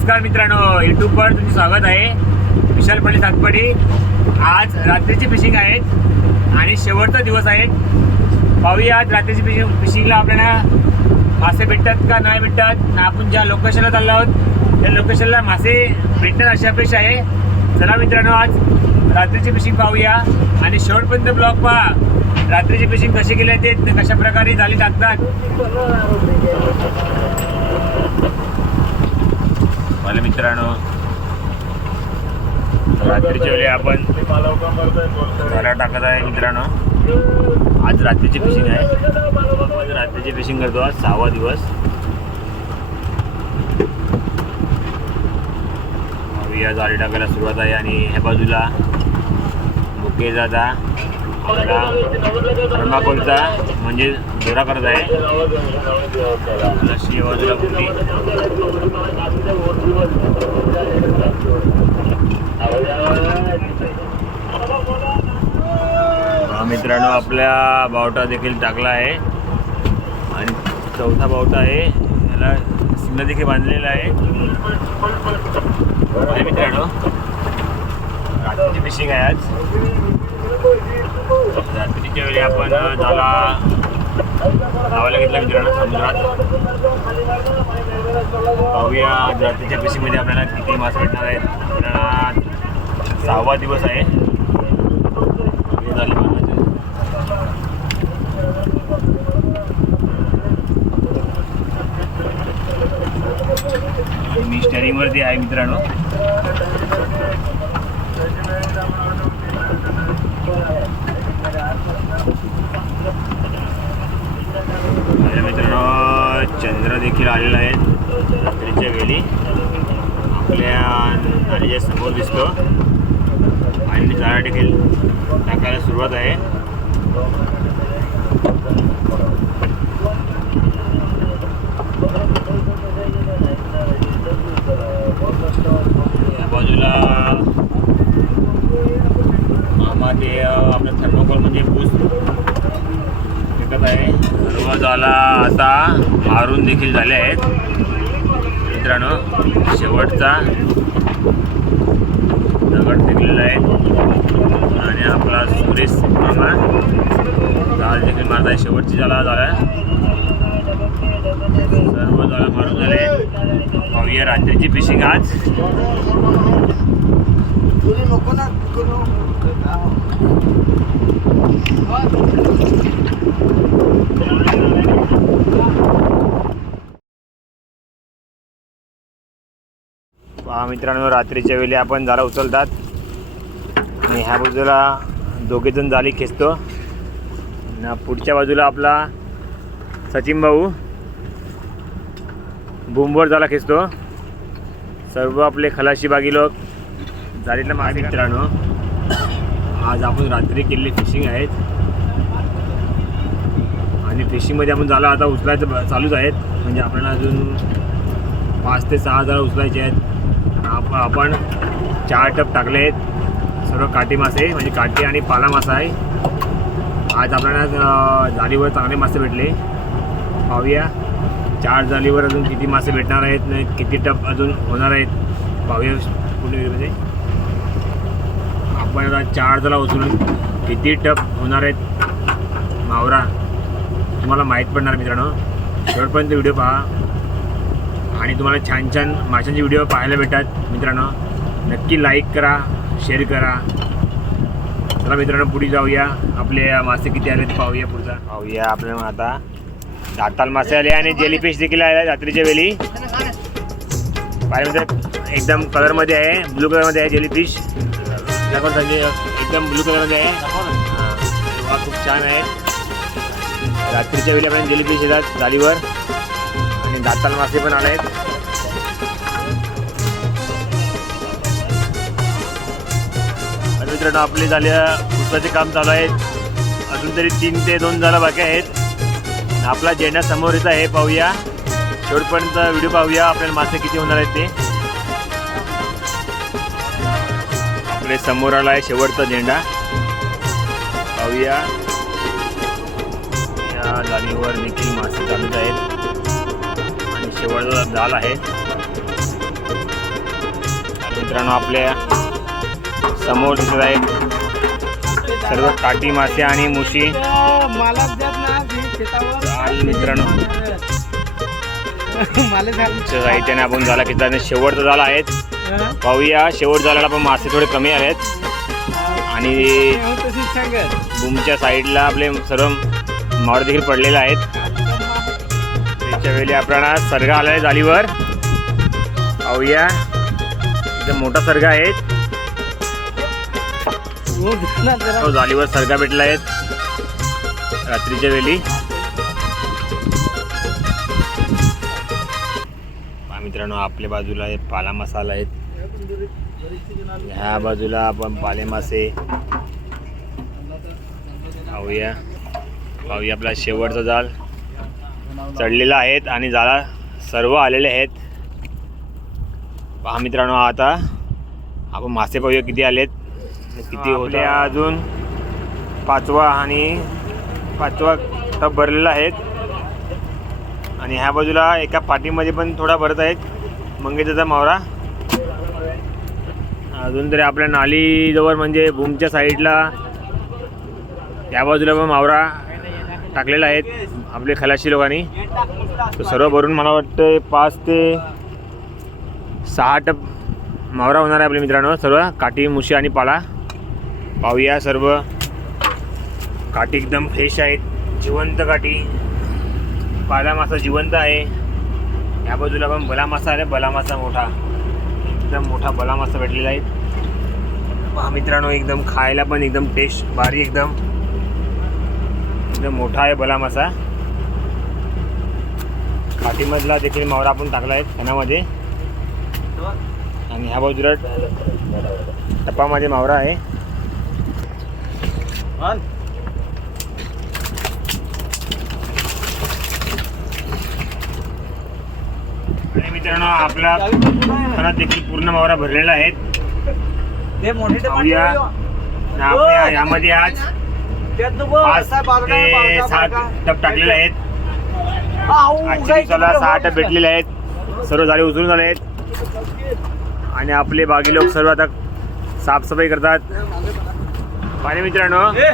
नमस्कार मित्रांनो युट्यूबवर तुमचे स्वागत आहे. विशाल पंडित सातपाडी आज रात्रीची फिशिंग आहेत आणि शेवटचा दिवस आहे. पाहूया आज रात्रीची फिशिंग फिशिंगला आपल्याला मासे भेटतात का नाही भेटतात? ना आपण ज्या लोकेशनला चाललो आहोत त्या लोकेशनला मासे भेटतात अशी अपेक्षा आहे. चला मित्रांनो आज रात्रीची फिशिंग पाहूया. आणि शेवटपर्यंत ब्लॉग पहा. रात्रीची फिशिंग कशी केली ते कशा प्रकारे झाली टाकतात मला मित्रांनो रात्रीच्या वेळी आपण झाला टाकत आहे मित्रांनो. आज रात्रीची फिशिंग आहे. आज रात्रीची फिशिंग करतो आज सहावा दिवस. या जाळी टाकायला सुरुवात आहे आणि ह्या बाजूला मुके दादा थर्माकोलचा म्हणजे दोरा करत आहे. लशी बाजूला कुठली हा मित्रांनो आपल्या बावटा देखील टाकला आहे. आणि चौथा बावटा आहे. याला सिग्नल देखील बांधलेला आहे. मित्रांनो. रात्रीची फिशिंग आहे आज. रात्रीच्या वेळी आपण झाला धावायला घेतला मित्रांनो समुद्रात. पाहूया आज रात्रीच्या आपल्याला किती मासे भेटणार आहेत. आपल्याला सहावा दिवस आहे. झाले आणि मी स्टेअरिंगवरती आहे मित्रांनो. मित्रांनो चंद्र देखील आलेला आहे. रात्रीच्या वेळी. आपल्या नालीच्या समोर दिसतो. आणि जाळा देखील टाकायला सुरुवात आहे. या बाजूला मामा ते आपलं थर्मोकॉल म्हणजे बूस विकत आहे. सर्व झाला आता. मारून देखील झाले आहेत. मित्रांनो शेवटचा दगड फेकलेला आहे. आणि आपला सुरेश मामा. जाळ देखील मारत आहे शेवटची झाला झाला सर्व झाला मारून झाले पाहूया रात्रीची फिशिंग आज पहा मित्रांनो रात्रीच्या वेळी आपण झाला उचलतात. आणि ह्या बाजूला दोघे जण जाळी खेचतो. आणि पुढच्या बाजूला आपला सचिन भाऊ बुंबवर झाला खेचतो. सर्व आपले खलाशी बागी लोक झालेलं माझे मित्रांनो. आज आपण रात्री केलेली फिशिंग आहेत. आणि आपण झालं आता उचलायचं चालूच आहेत. म्हणजे आपल्याला अजून पाच ते सहा जरा उचलायचे आहेत. आप आपण चार टप टाकले आहेत. सर्व काठी मासे म्हणजे काठी आणि पाला मासा आहे. आज आपल्याला जाळीवर चांगले मासे भेटले. पाहूया. चार जाळीवर अजून किती मासे भेटणार आहेत नाही किती टप अजून होणार आहेत. पाहूया पुढे व्हिडिओमध्ये. आपण आता चार जला उचलून किती टप होणार आहेत. मावरा. तुम्हाला माहीत पडणार मित्रांनो. शेवटपर्यंत व्हिडिओ पहा. आणि तुम्हाला छान छान माशांचे व्हिडिओ पाहायला भेटतात मित्रांनो. नक्की लाईक करा शेअर करा. चला मित्रांनो पुढे जाऊया. आपले मासे किती आले ते पाहूया पुढचा. पाहूया आपल्याला आता. दाताल मासे आले आणि जेलीफिश देखील आले रात्रीच्या वेळी. पाहिजे एकदम कलरमध्ये आहे. ब्लू कलरमध्ये आहे जेलीफिश एकदम ब्लू कलरमध्ये आहे. खूप छान आहे. रात्रीच्या वेळी आपण जेलीफिश शेतात जालीवर आणि दाताल मासे पण आले आहेत आणि मित्रांनो आपले झाल्या पुस्तकाचे काम चालू आहे अजून तरी तीन ते दोन झाला बाकी आहेत. आपला झेंडा समोर येत आहे पाहूया. शेवटपर्यंत व्हिडिओ पाहूया आपल्याला मासे किती होणार आहेत ते. आपले समोर आला आहे शेवटचा झेंडा. पाहूया. या जाळीवर देखील मासे चालूच आहेत. आणि शेवटचा जाल आहे. मित्रांनो आपल्यासमोर दिसत आहेत सर्व काठी मासे आणि मुशी. मित्रांनो साहित्याने आपण झाला की त्याने शेवटचा झाला आहेत? पाहूया शेवट झाल्याला पण मासे थोडे कमी आहेत आणि बूमच्या साईडला आपले सर्व मावळ देखील पडलेले आहेत. त्याच्या वेळी आपल्याला सर्ग आला आहे जालीवर पाहूया. इथं मोठा सर्ग आहे. हो, जालीवर सर्गा भेटला आहेत रात्रीच्या वेळी. मित्रांनो आपल्या बाजूला हे पाला मसाला आहेत. ह्या बाजूला आपण पाले मासे खाऊया भावी आपला शेवटचा जाल. चढलेला आहेत आणि जाला सर्व आलेले आहेत. पहा मित्रांनो आता आपण मासे पाहूया किती आलेत. किती होते अजून पाचवा आणि पाचवा टप भरलेला आहेत आणि ह्या बाजूला एका पाठीमध्ये पण थोडा भरत आहेत. मंगेशाचा मावरा. अजून तरी आपल्या नालीजवळ म्हणजे भूमच्या साईडला त्या बाजूला पण मावरा. टाकलेला आहेत आपले खलाशी लोकांनी. तो सर्व भरून मला वाटतं पाच ते सहा टप मावरा होणार आहे आपल्या मित्रांनो. सर्व काठी मुशी आणि पाला. पाहूया सर्व. काठी एकदम फ्रेश आहेत. जिवंत काठी. पाला मासा जिवंत आहे. या बाजूला पण बला मासा आहे. बला मासा मोठा. एकदम मोठा बला मासा भेटलेला आहे. पहा मित्रांनो एकदम खायला पण एकदम टेस्ट भारी एकदम. एकदम मोठा आहे बला मासा काठीमधला देखील मावरा आपण टाकला आहे खणामध्ये आणि ह्या बाजूला टपामध्ये मावरा आहे. आणि मित्रांनो आपला खणात देखील पूर्ण मावरा भरलेला आहे. यामध्ये आज. त्यात नको. पाच असा बारका, ते बारका, सात बारका. टप टाकलेले आहेत. आऊ, आजच्या काय दिवसाला तिकडं सहा. टप भेटलेले आहेत. सर्व झाले उचलून झाले आहेत. आणि आपले बाकी लोक सर्व आता साफसफाई करतात. पाणी मित्रांनो ए,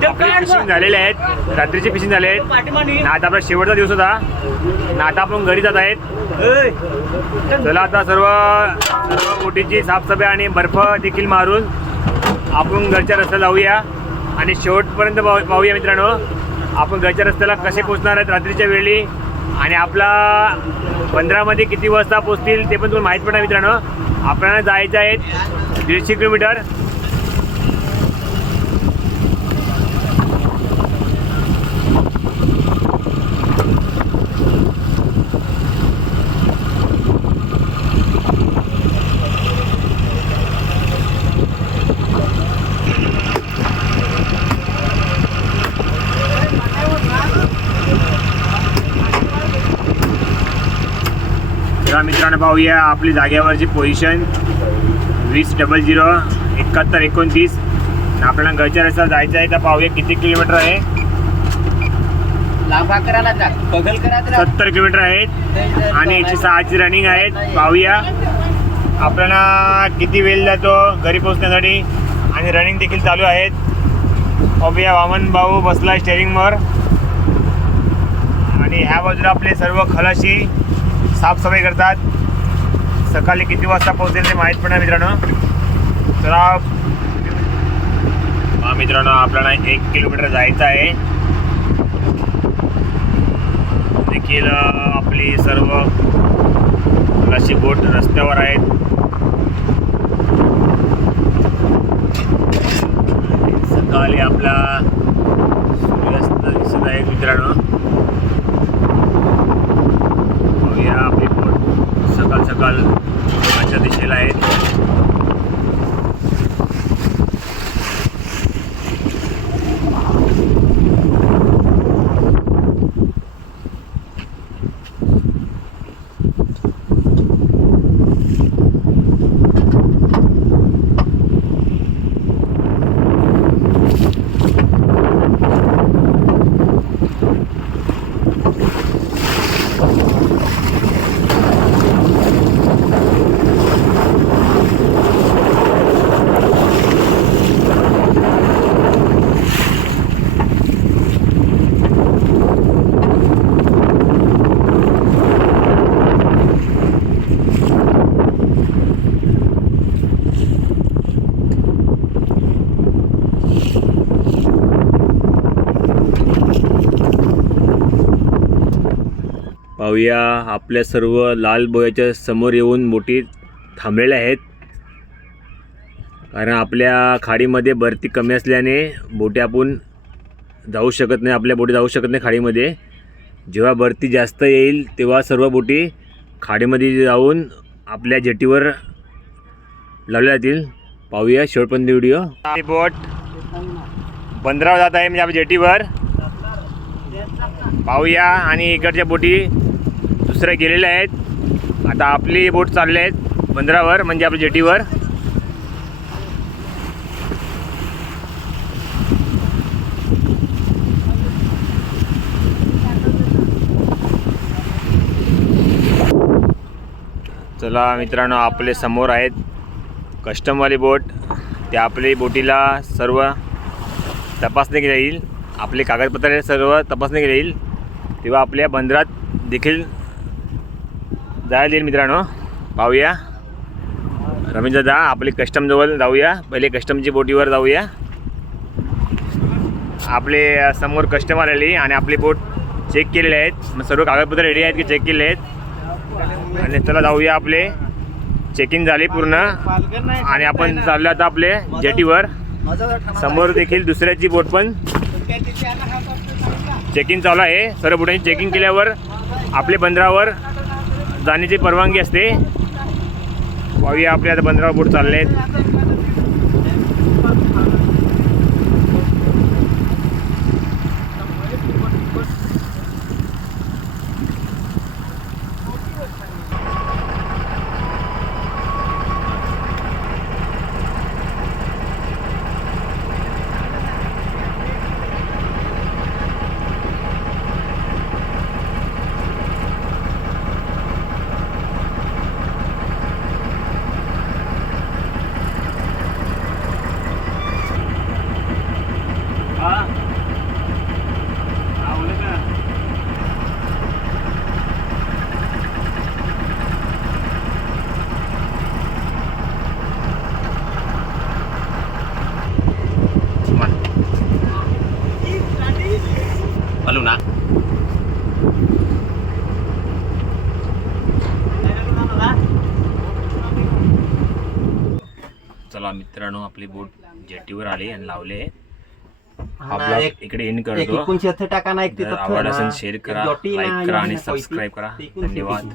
ते आपले काढ फिशिंग. झालेले आहेत. रात्रीचे फिशिंग झाले आहेत. आता आपला शेवटचा दिवस होता. आणि आता आपण घरी जात आहेत. ए, चला आता सर्व सर्व बोटीची साफसफाई आणि बर्फ देखील मारून आपण घरच्या रस्त्याला जाऊया. आणि शेवटपर्यंत पाहू- पाहूया मित्रांनो आपण घरच्या रस्त्याला कसे पोचणार आहेत रात्रीच्या वेळी आणि आपला पंधरामध्ये किती वाजता पोचतील ते पण तुम्हाला माहीत पडणार मित्रांनो. आपल्याला जायचं आहे दीडशे किलोमीटर. तेव्हा मित्रांनो पाहूया आपली जागेवरची पोझिशन वीस डबल झिरो एकाहत्तर एकोणतीस. आपल्याला घरच्या रस्त्याला जायचं आहे तर पाहूया किती किलोमीटर आहे. सत्तर किलोमीटर आहेत. आणि एकशे सहाची रनिंग आहेत. पाहूया. आपल्याला किती वेळ जातो घरी पोहोचण्यासाठी? आणि रनिंग देखील चालू आहेत. पाहूया वामन भाऊ बसला स्टेअरिंगवर आणि ह्या बाजूला आपले सर्व खलाशी. साफसफाई करतात. सकाळी किती वाजता पोहोचेल ते माहीत पण आहे मित्रांनो. तर हा मित्रांनो आपल्याला एक किलोमीटर जायचं आहे. देखील आपली सर्व अशी बोट रस्त्यावर आहेत. सकाळी आपला सूर्यास्त दिसत आहे मित्रांनो. आपली बोट सकाळ सकाळ दिशेला आहेत पाहूया. आपल्या सर्व लाल बोयाच्या समोर येऊन बोटी थांबलेल्या आहेत. कारण आपल्या खाडीमध्ये भरती कमी असल्याने बोटी आपण जाऊ शकत नाही आपल्या बोटी जाऊ शकत नाही खाडीमध्ये. जेव्हा भरती जास्त येईल तेव्हा सर्व बोटी खाडीमध्ये जाऊन आपल्या जेटीवर लावल्या जातील. पाहूया शेवटपर्यंत व्हिडिओ. बोट बंदरावर जात आहे म्हणजे आपल्या जेटीवर. पाहूया. आणि इकडच्या बोटी दुसऱ्या गेलेल्या आहेत. आता आपली बोट चालले आहेत बंदरावर म्हणजे आपल्या जेटीवर चला मित्रांनो आपले समोर आहेत कस्टमवाली बोट. ते आपली बोटीला सर्व तपासणी केली जाईल आपले कागदपत्रे सर्व तपासणी केली जाईल तेव्हा आपल्या बंदरात देखील जायला येईल मित्रांनो. पाहूया. रमेश दादा आपले कस्टमजवळ जाऊया. पहिले कस्टमची बोटीवर जाऊया. आपले समोर कस्टमर आले आणि आपली बोट चेक केलेले आहेत. मग सर्व कागदपत्र रेडी आहेत की चेक केले आहेत? आणि चला जाऊया आपले. चेक इन झाले पूर्ण. आणि आपण चाललो आता आपले जेटीवर समोर देखील दुसऱ्याची बोट पण चेकिंग चालू आहे. सर्व बोटांची चेकिंग केल्यावर आपले बंदरावर जाण्याची परवानगी असते. भावी आपल्या आता बंदरावर बोट चालले आहेत हॅलो ना चला मित्रांनो आपली बोट जेटीवर आली आणि लावले हा इकडे इन करतो. एकोणशे टाका ना एक जर तिथं आवड. असेल शेअर करा लाईक करा आणि सबस्क्राईब करा. धन्यवाद.